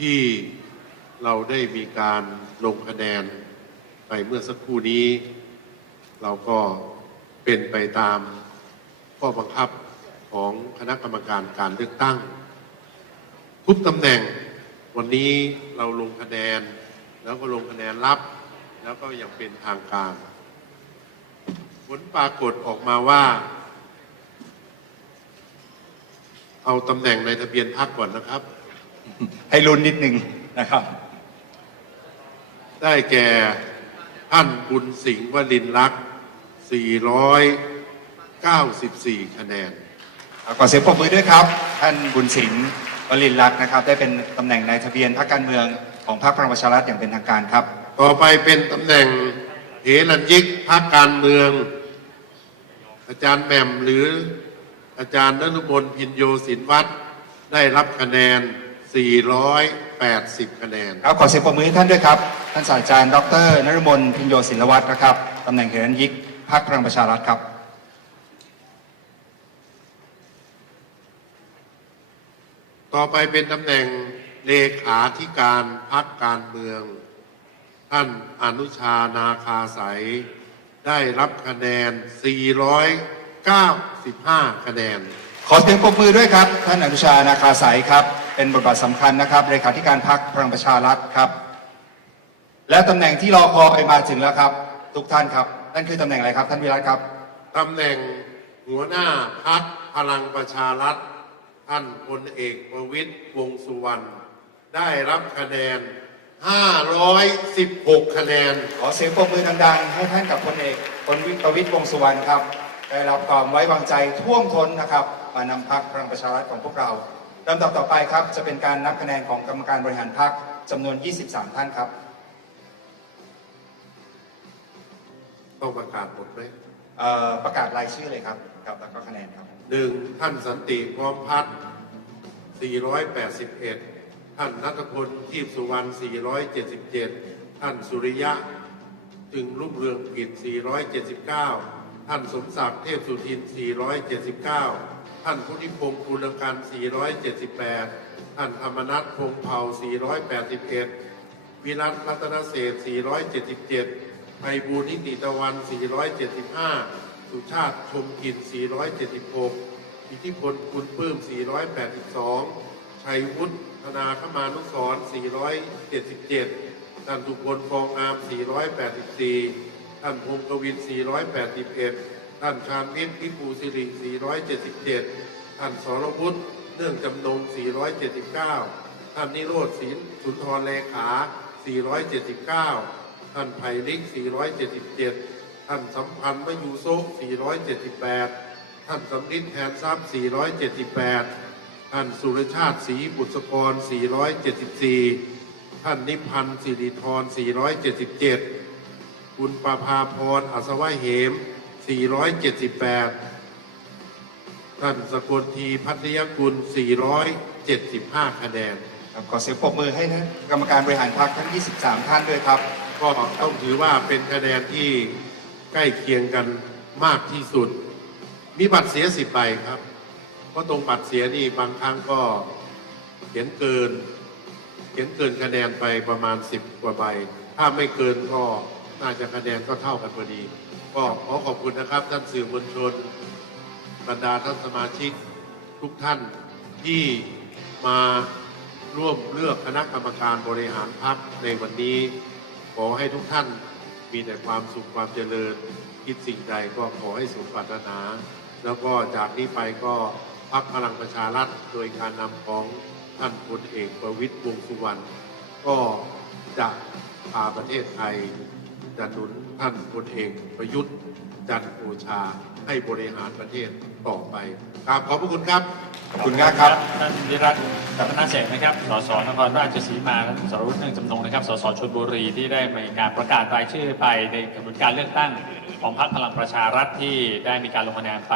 ที่เราได้มีการลงคะแนนไปเมื่อสักครู่นี้ เราก็เป็นไปตามข้อบังคับของคณะกรรมการการเลือกตั้ง ทุกตำแหน่งวันนี้เราลงคะแนน แล้วก็ลงคะแนนลับ แล้วก็ยังเป็นทางการ ผลปรากฏออกมาว่า เอาตำแหน่งในทะเบียนพรรคก่อนนะครับ ให้ลุ้นนิดนึงนะครับ ได้แก่ท่านบุญสิงห์วลินลักษณ์494 คะแนนขอเสียงปรบมือด้วยครับ ท่านบุญสิงห์วลินลักษณ์นะครับ ได้เป็นตำแหน่งในทะเบียนพรรคการเมืองของพรรคพลังประชารัฐอย่างเป็นทางการครับ ต่อไปเป็นตำแหน่งเหรัญยิกพรรคการเมือง อาจารย์แหม่มหรืออาจารย์นรุมนพินโยสินวัตรได้รับคะแนน 480 คะแนน ครับขอเสียงปรบมือให้ท่านด้วยครับ ท่านศาสตราจารย์ดรนฤมลพิญโยศิลวัฒน์นะครับตำแหน่งเหรัญยิกพรรคพลังประชารัฐครับ ต่อไปเป็นตำแหน่งเลขาธิการพรรคการเมือง ท่านอนุชานาคาสายได้รับคะแนน 495 คะแนน ขอเสียงปรบมือด้วยครับ ท่านอนุชานาคาสายครับเป็นบทบาทสำคัญนะครับเลขาธิการพรรคพลังประชารัฐครับ และตำแหน่งที่รอคอยมาถึงแล้วครับ ทุกท่านครับ นั่นคือตำแหน่งอะไรครับ ท่านวิรัตครับตำแหน่งหัวหน้าพักพลังประชารัฐ ท่านพลเอกประวิตยวงษ์สุวรรณได้รับคะแนน 516 คะแนน ขอเสียงปรบมือดังๆ ให้ท่านกับพลเอกพลวิทย์ประวิตยวงษ์สุวรรณครับ ได้รับความไว้วางใจท่วมท้นนะครับ มานำพักพลังประชารัฐของพวกเรา ลำดับต่อไปครับจะเป็นการนับคะแนนของกรรมการบริหารพักจำนวน 23 ท่านครับ ต้องประกาศหมดไหมเอ่อประกาศรายชื่อเลยครับครับแล้วก็คะแนนครับ หนึ่งท่านสันติพร้อมพัฒน์481 ท่านนัทพลทีพสุวรรณ 477 ท่านสุริยะ จึงรุ่งเรืองกิจ 479 ท่านสมศักดิ์เทพสุทิน 479 ท่านพุทธิพงศ์กุลกัน478 ท่านธรรมนัฐพงเผา 481 วิรัตรัตนเศษ 477ไพบูลย์นิติตะวัน 475 สุชาติชมกิน 476 อิทธิพลคุณปื้ม 482 ชัยวุฒิธนาคมานุสร 477 ท่านสุพลฟองอาม 484 ท่านพงกวิน 481 ท่านชาญวิทย์พิภูสิริ 477 ท่านสรวุฒิเนื่องจำนง 479 ท่านนิโรธศิลสุนทรเลขา 479 ท่านไผ่ลิก 477 ท่านสัมพันธ์วยูโซก478 ท่านสำลิดแทนทรัพย์ 478 ท่านสุรชาติศรีบุตรกร 474 ท่านนิพันธ์สิริธร 477 คุณประภาพรอัศวะเหม 478 ท่านสกลทีพัทยกุล 475 คะแนน ครับขอเสียงปรบมือให้นะกรรมการบริหารพรรคทั้ง 23 ท่านด้วยครับ ก็ต้องถือว่าเป็นคะแนนที่ใกล้เคียงกันมากที่สุด มีบัตรเสียสิบใบครับ เพราะตรงบัตรเสียนี่บางครั้งก็เขียนเกิน เขียนเกินคะแนนไปประมาณสิบกว่าใบ ถ้าไม่เกินก็น่าจะคะแนนก็เท่ากันพอดี ก็ขอขอบคุณนะครับ ท่านสื่อมวลชน บรรดาท่านสมาชิกทุกท่านที่มาร่วมเลือกคณะกรรมการบริหารพรรคในวันนี้ ขอให้ทุกท่านมีแต่ความสุขความเจริญ คิดสิ่งใดก็ขอให้สมปรารถนา แล้วก็จากนี้ไปก็พรรคพลังประชารัฐโดยการนำของท่านพลเอกประวิตยวงสุวรรณก็จะพาประเทศไทยจะหนุน ท่านพลเอกประยุทธ์จันทร์โอชาให้บริหารประเทศต่อไปกราบขอบพระคุณครับ ขอบคุณมากครับ ท่านวิรัตรัตนเศรษฐ์นะครับ สส นครราชสีมาท่านสรวุฒิเนื่องจำนงนะครับ สสชลบุรีที่ได้มีการประกาศรายชื่อไปในกระบวนการเลือกตั้งของพรรคพลังประชารัฐที่ได้มีการลงคะแนนไป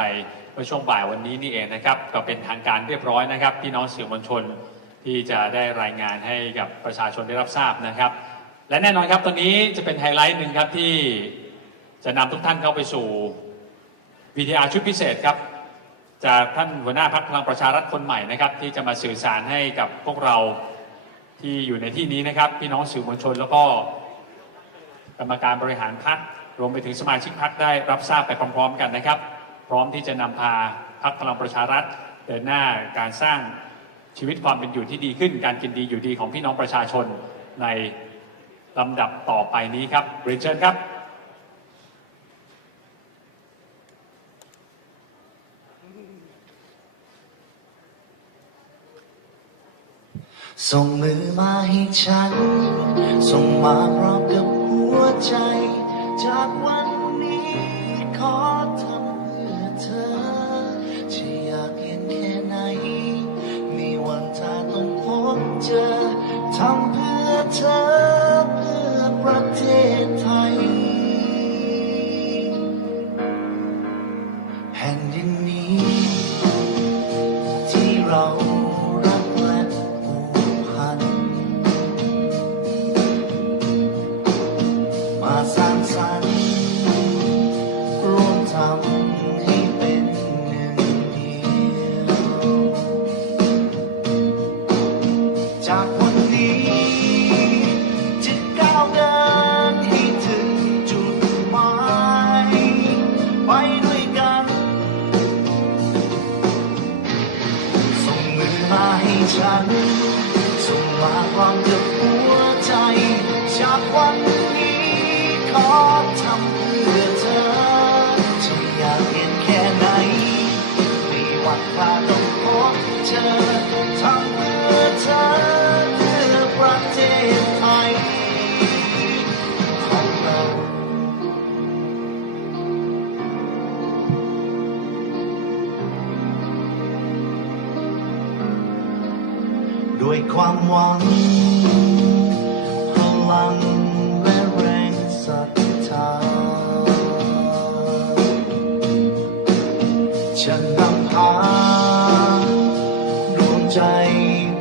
เมื่อช่วงบ่ายวันนี้นี่เองนะครับ ก็เป็นทางการเรียบร้อยนะครับ พี่น้องสื่อมวลชนที่จะได้รายงานให้กับประชาชนได้รับทราบนะครับ และแน่นอนครับตอนนี้จะเป็นไฮไลท์หนึ่งครับที่จะนำทุกท่านเข้าไปสู่ VTR ชุดพิเศษครับจากท่านหัวหน้าพักพลังประชารัฐคนใหม่นะครับ ที่จะมาสื่อสารให้กับพวกเราที่อยู่ในที่นี้นะครับ พี่น้องสื่อมวลชนแล้วก็กรรมการบริหารพักรวมไปถึงสมาชิกพักได้รับทราบไปพร้อม ๆ กันนะครับ พร้อมที่จะนำพาพักพลังประชารัฐเดินหน้าการสร้างชีวิตความเป็นอยู่ที่ดีขึ้น การกินดีอยู่ดีของพี่น้องประชาชนใน ลำดับต่อไปนี้ครับเรียนเชิญครับส่งมือมาให้ฉัน ส่งมาพร้อมกับหัวใจ จากวันนี้ขอ ขอทำเพื่อเธอจะอยากเห็นแค่ไหน ไม่ว่าพลาต้องพบเจอทำเพื่อเธอเพื่อประเทศไทยของเราด้วยความหวัง ฉันนำพาดวงใจ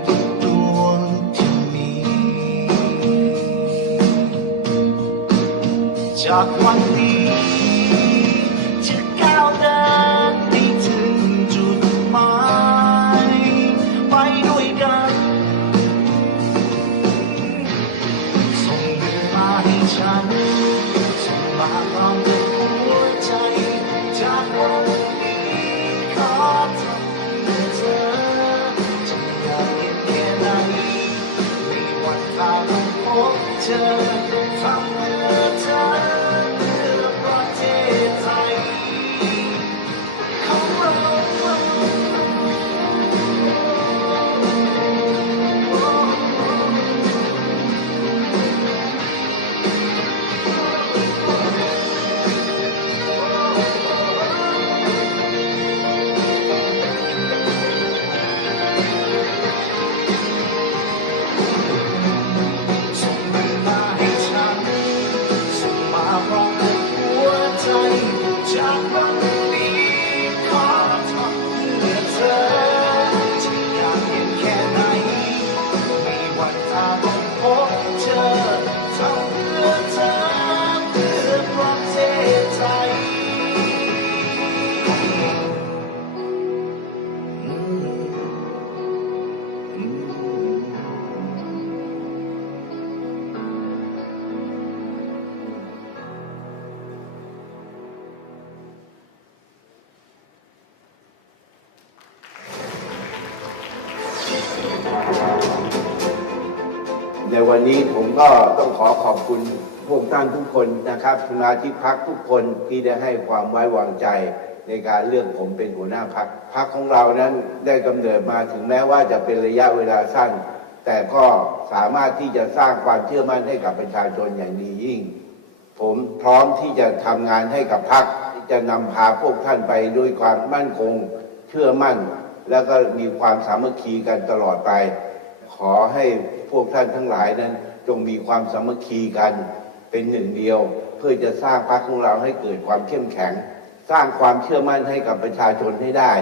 ทุกดวงที่มี จากวัน บ ในวันนี้ผมก็ต้องขอขอบคุณพวกท่านทุกคนนะครับสมาชิกพักทุกคนที่ได้ให้ความไว้วางใจในการเลือกผมเป็นหัวหน้าพักพักของเรานั้นได้กำเนิดมาถึงแม้ว่าจะเป็นระยะเวลาสั้น แต่ก็สามารถที่จะสร้างความเชื่อมั่นให้กับประชาชนอย่างดียิ่ง ผมพร้อมที่จะทำงานให้กับพักที่จะนำพาพวกท่านไปด้วยความมั่นคง เชื่อมั่น แล้วก็มีความสามัคคีกันตลอดไป ขอให้พวกท่านทั้งหลายนั้น จงมีความสามัคคีกันเป็นหนึ่งเดียว เพื่อจะสร้างพรรคของเราให้เกิดความเข้มแข็ง สร้างความเชื่อมั่นให้กับประชาชนให้ได้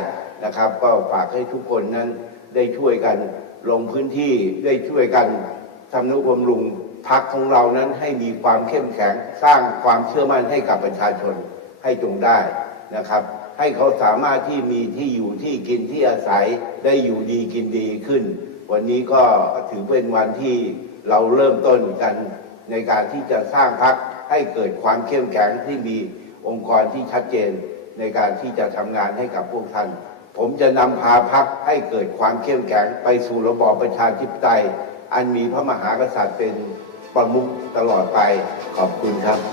นะครับ ก็ฝากให้ทุกคนนั้นได้ช่วยกันลงพื้นที่ได้ช่วยกันทำนุบำรุงพรรคของเรานั้นให้มีความเข้มแข็ง สร้างความเชื่อมั่นให้กับประชาชนให้จงได้นะครับ ให้เขาสามารถที่มีที่อยู่ที่กินที่อาศัยได้อยู่ดีกินดีขึ้น วันนี้ก็ถือเป็นวันที่เราเริ่มต้นกันในการที่จะสร้างพักให้เกิดความเข้มแข็งที่มีองค์กรที่ชัดเจนในการที่จะทำงานให้กับพวกท่าน ผมจะนำพาพักให้เกิดความเข้มแข็งไปสู่ระบอบประชาธิปไตย อันมีพระมหากษัตริย์เป็นประมุขตลอดไปขอบคุณครับ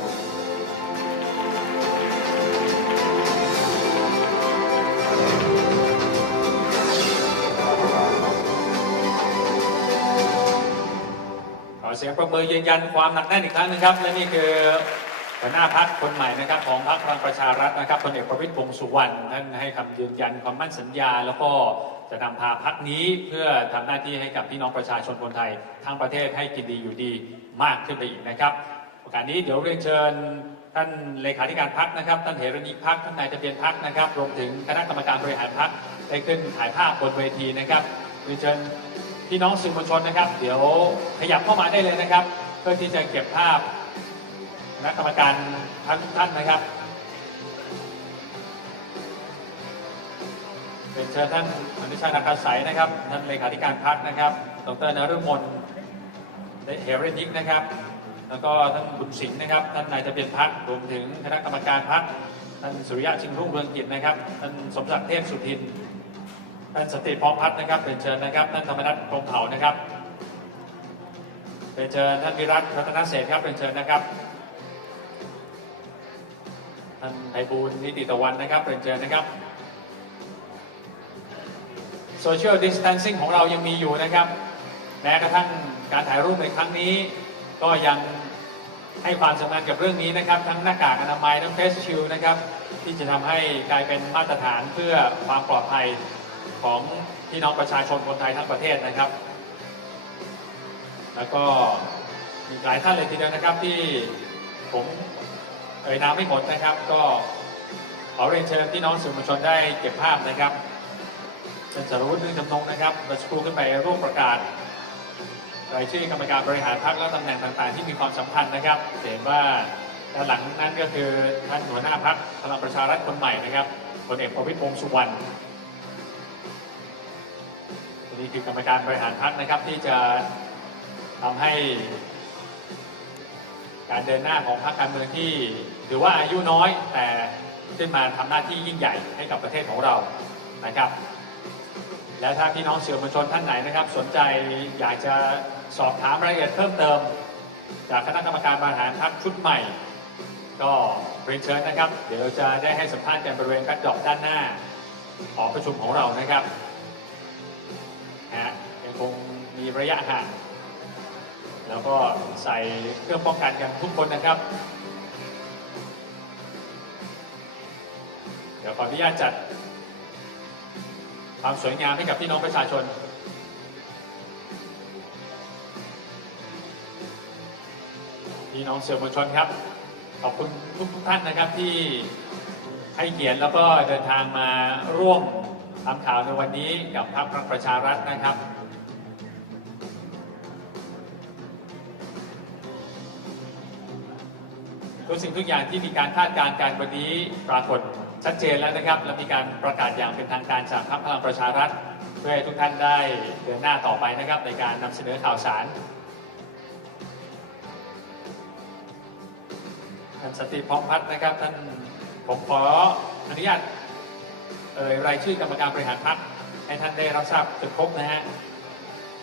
เสียงประมือยืนยันความหนักแน่นอีกครั้งหนึงครับ และนี่คือหัวหน้าพักคนใหม่นะครับของพรรคพลังประชารัฐนะครับพลเอกประวิตรวงษ์สุวรรณท่านให้คำยืนยันความมั่นสัญญา แล้วก็จะนำพาพักนี้เพื่อทำหน้าที่ให้กับพี่น้องประชาชนคนไทย ทั้งประเทศให้กินดีอยู่ดีมากขึ้นไปอีกนะครับโอกาสนี้เดี๋ยวเรียนเชิญท่านเลขาธิการพักนะครับท่านเหรณีพักท่านนายทะเบียนพักนะครับรวมถึงคณะกรรมการบริหารพักได้ขึ้นถ่ายภาพบนเวทีนะครับเรียนเชิญ พี่น้องสื่อมวลชนนะครับ เดี๋ยวขยับเข้ามาได้เลยนะครับ เพื่อที่จะเก็บภาพคณะกรรมการทั้งทุกท่านนะครับเป็นเชิญท่านอนุชานาคาสายนะครับ ท่านเลขาธิการพักนะครับ ดรนฤมลเฮเรนิกนะครับ แล้วก็ท่านบุญสิงห์นะครับ ท่านนายทะเบียนพักรวมถึงคณะกรรมการพักท่านสุริยะชิงรุ่งเรืองกิจนะครับ ท่านสมศักดิ์เทพสุทิน ท่านสติพร้อมพัฒน์นะครับเป็นเชิญนะครับท่านธรรมนัฐพรมเผ่านะครับเป็นเชิญท่านวิรัตรัตนเศรษครับเป็นเชิญนะครับท่านไพบูลนิติตะวันนะครับเป็นเชิญนะครับโซเชียลดิส a ทนซิ่งของเรายังมีอยู่นะครับ แม้กระทั่งการถ่ายรูปในครั้งนี้ ก็ยังให้ความสำคัญกับเรื่องนี้นะครับ ทั้งหน้ากากอนามัยทั้งเฟสชิลนะครับ ที่จะทำให้กลายเป็นมาตรฐานเพื่อความปลอดภัย ของพี่น้องประชาชนคนไทยทั้งประเทศนะครับ แล้วก็มีหลายท่านเลยทีเดียวนะครับที่ผมเอ่ยนามไม่หมดนะครับ ก็ขอเรียนเชิญพี่น้องสื่อมวลชนได้เก็บภาพนะครับท่านสารวุฒินึ่งจำนงนะครับเมื่อสักครู่ขึ้นไปร่วมประกาศรายชื่อกรรมการบริหารพรรคและตำแหน่งต่างๆ ที่มีความสำคัญนะครับเห็นว่าด้านหลังนั้นก็คือท่านหัวหน้าพรรคพลังประชารัฐคนใหม่นะครับพลเอกประวิตรวงษ์สุวรรณ นี่คือกรรมการบริหารพรรคนะครับที่จะทำให้ การเดินหน้าของพรรคการเมืองที่ถือว่าอายุน้อยแต่ขึ้นมาทำหน้าที่ยิ่งใหญ่ให้กับประเทศของเรานะครับ และถ้าพี่น้องสื่อมวลชนท่านไหนนะครับ สนใจอยากจะสอบถามรายละเอียดเพิ่มเติม จากคณะกรรมการบริหารพรรคชุดใหม่ ก็เรียนเชิญนะครับ เดี๋ยวจะได้ให้สัมภาษณ์กันบริเวณแบ็คดรอปด้านหน้าหอประชุมของเรานะครับ คงมีระยะห่างแล้วก็ใส่เครื่องป้องกันกันทุกคนนะครับ เดี๋ยวขออนุญาตจัด ความสวยงามให้กับพี่น้องประชาชนพี่น้องเสื่อมวลชนครับ ขอบคุณทุกทุกท่านนะครับที่ให้เกียรติแล้วก็เดินทางมาร่วมทำข่าวในวันนี้กับพรรคพลังประชารัฐนะครับ สิ่งทุกอย่างที่มีการคาดการณ์การวันนี้ปรากฏชัดเจนแล้วนะครับ และมีการประกาศอย่างเป็นทางการจากพรรคพลังประชารัฐ เพื่อให้ทุกท่านได้เดินหน้าต่อไปนะครับ ในการนำเสนอข่าวสารท่านสติพร้อมพัฒน์นะครับท่านผมขออนุญาตเอ่ยรายชื่อกรรมการบริหารพรรคให้ท่านได้รับทราบจนครบนะฮะ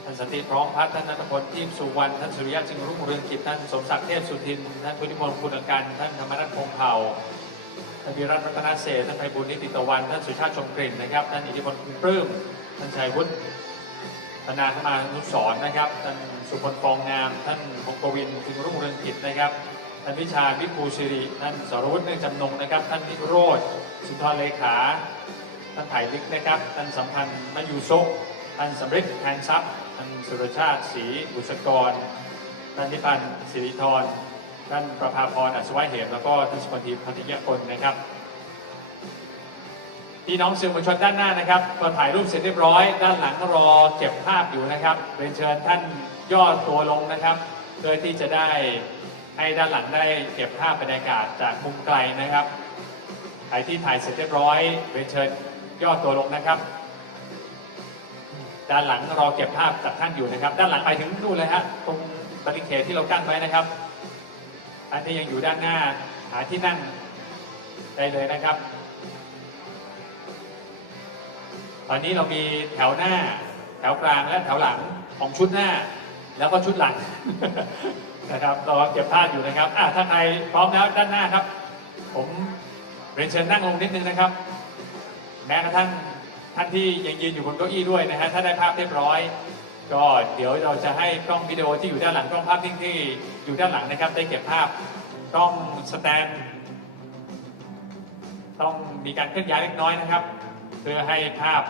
ท่านสนติพร้อมพัฒน์ท่านนัทพลทีมสุวรรณท่านสุริยะจึงรุ่งเรืองกิจท่านสมศักดิ์เทพสุทินท่านพุทธิพงศ์คุณกันท่านธรรมนัฐพงเผ่าท่านวิรัตน์รัตนเศรษฐ์ท่านไพบุญนิติตะวันท่านสุชาติชมกลิ่นนะครับท่านอิทธิพลคุณปลื้มท่านชัยวุฒิธนาคมานุสร์นะครับท่านสุพลฟองงามท่านพงศ์กวินจึงรุ่งเรืองกิจนะครับท่านวิชาวิภูสิริท่านสรวุฒิเนื่องจำนงนะครับ ท่านนิโรธสุนทรเลขาท่านไผ่ลิกนะครับท่านสัมพันธ์มยูโซะท่านสำริดแทนทรัพย์ ท่านสุรชาติศรีบุษกรท่านนิพันธ์สิริธรท่านประภาพรอัศวะเหมแล้วก็ท่านสุพทีพัทยพลนะครับพี่น้องสื่อมวลชนด้านหน้านะครับพอถ่ายรูปเสร็จเรียบร้อย ด้านหลังก็รอเก็บภาพอยู่นะครับเรียนเชิญท่านย่อตัวลงนะครับ เพื่อที่จะได้ให้ด้านหลังได้เก็บภาพบรรยากาศจากมุมไกลนะครับใครที่ถ่ายเสร็จเรียบร้อยเรียนเชิญย่อตัวลงนะครับ ด้านหลังรอเก็บภาพจากท่านอยู่นะครับ ด้านหลังไปถึงนู่นเลยฮะตรงบริเขตที่เรากั้นไว้นะครับท่านที่ยังอยู่ด้านหน้าหาที่นั่งได้เลยนะครับ ตอนนี้เรามีแถวหน้า แถวกลางและแถวหลังของชุดหน้า แล้วก็ชุดหลังนะครับรอเก็บภาพอยู่นะครับอะถ้าใครพร้อมแล้วด้านหน้าครับ ผมเรียนเชิญนั่งลงนิดนึงนะครับ แม้กระทั่ง ท่านที่ยังยืนอยู่บนเก้าอี้ด้วยนะฮะถ้าได้ภาพเรียบร้อย ก็เดี๋ยวเราจะให้กล้องวิดีโอที่อยู่ด้านหลังกล้องภาพนิ่งที่อยู่ด้านหลังนะครับ ได้เก็บภาพกล้องสแตนต้องมีการเคลื่อนย้ายเล็กน้อยนะครับ เพื่อให้ภาพ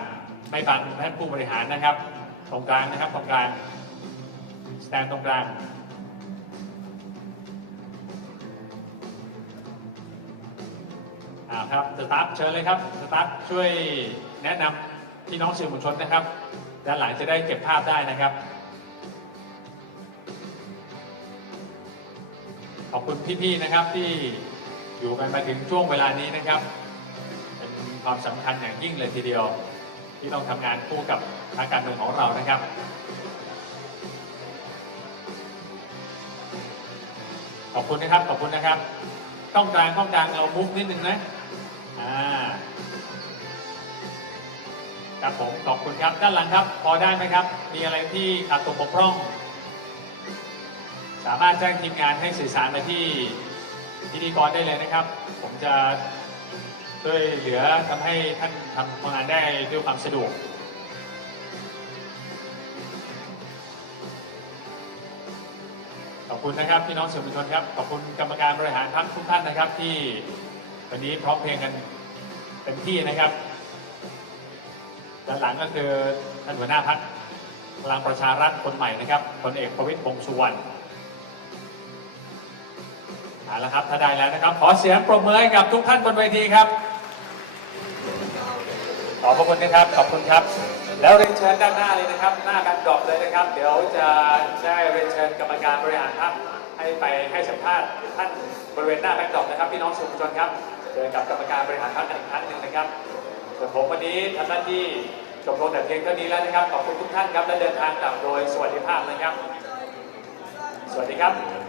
ไม่บังท่านผู้บริหารนะครับ ตรงกลางนะครับตรงกลางสแตนตรงกลางอ่าครับสตาฟเชิญเลยครับสตาฟช่วย แนะนำพี่น้องสื่อมวลชนนะครับ ด้านหลังจะได้เก็บภาพได้นะครับ ขอบคุณพี่ๆนะครับที่อยู่กันมาถึงช่วงเวลานี้นะครับ เป็นความสำคัญอย่างยิ่งเลยทีเดียว ที่ต้องทำงานคู่กับทางการเมืองของเรานะครับ ขอบคุณนะครับ ขอบคุณนะครับ ต้องกลางต้องกลางเอามุกนิดนึงนะ อ่า ครับผมขอบคุณครับด้านหลังครับ พอได้ไหมครับ มีอะไรที่ขาดตกบกพร่อง สามารถแจ้งทีมงานให้สื่อสารมาที่พิธีกรได้เลยนะครับ ผมจะช่วยเหลือทำให้ท่านทำงานได้ด้วยความสะดวกขอบคุณนะครับพี่น้องสื่อมวลชนครับขอบคุณกรรมการบริหารพักทุกท่านนะครับ ที่วันนี้พร้อมเพรียงกันเต็มที่นะครับ ด้านหลังก็คือท่านหัวหน้าพักพลังประชารัฐคนใหม่นะครับพลเอกประวิตรวงษ์สุวรรณเอาละครับถ้าได้แล้วนะครับ ขอเสียงปรบมือให้กับทุกท่านบนเวทีครับ ขอบพระคุณนะครับขอบคุณครับ แล้วเรียนเชิญด้านหน้าเลยนะครับ หน้าแบ็คดรอปเลยนะครับ เดี๋ยวจะได้เรียนเชิญกรรมการบริหารพรรคให้ไปให้สัมภาษณ์ท่านบริเวณหน้าแบ็คดรอปนะครับพี่น้องสื่อมวลชนครับเจอกับกรรมการบริหารพรรคกันอีกครั้งหนึ่งนะครับ ส่วนผมวันนี้ทำหน้าที่จบลงแต่เพียงเท่านี้แล้วนะครับ ขอบคุณทุกท่านครับ และเดินทางกลับโดยสวัสดิภาพนะครับ สวัสดีครับ